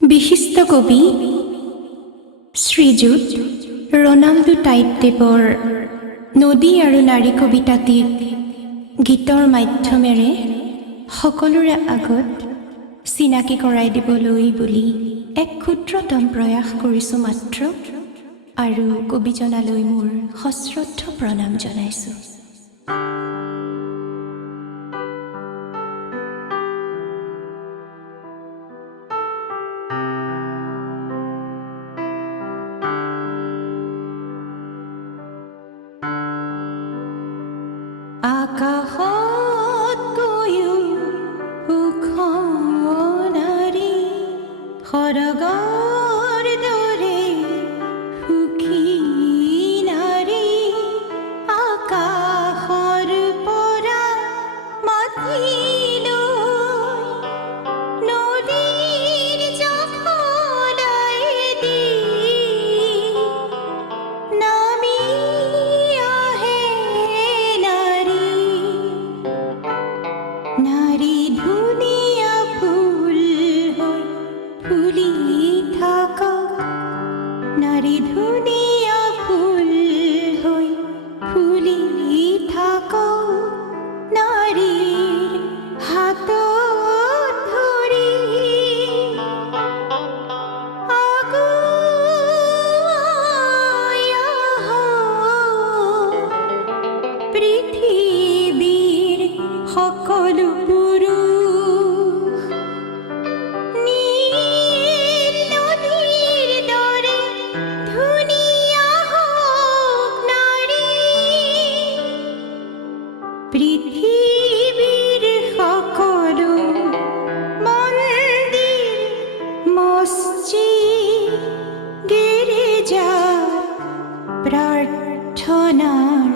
বিশিষ্ট কবি শ্ৰীযুত ৰণাল্ডো টাইটদেৱৰ নদী আৰু নাৰী কবিতাটিক গীতৰ মাধ্যমেৰে সকলোৰে আগত চিনাকি কৰাই দিবলৈ বুলি এক ক্ষুদ্ৰতম প্ৰয়াস কৰিছোঁ মাত্ৰ, আৰু কবিজনালৈ মোৰ সশ্ৰদ্ধ প্ৰণাম জনাইছোঁ। আকাশতকৈও ওখ নাৰী, সৰগৰ দৰে সুখী নাৰী, আকাশৰ পৰা মাতিলৈ নদীৰ জখলাই দি নামি আহে নাৰী ধুনীয়া ফুল হৈ ফুলি থাকক, নাৰী ধুনীয়া ফুল হৈ ফুলি থাকক, নাৰীৰ হাতত ধৰি আগুৱাই আহক পৃথিৱীৰ সকলো পুৰুষ, নীল নদীৰ দৰে ধুনীয়া হওক নাৰী, পৃথিৱীৰ সকলো মন্দিৰ মছজিদ গিৰ্জাত প্ৰাৰ্থনাৰ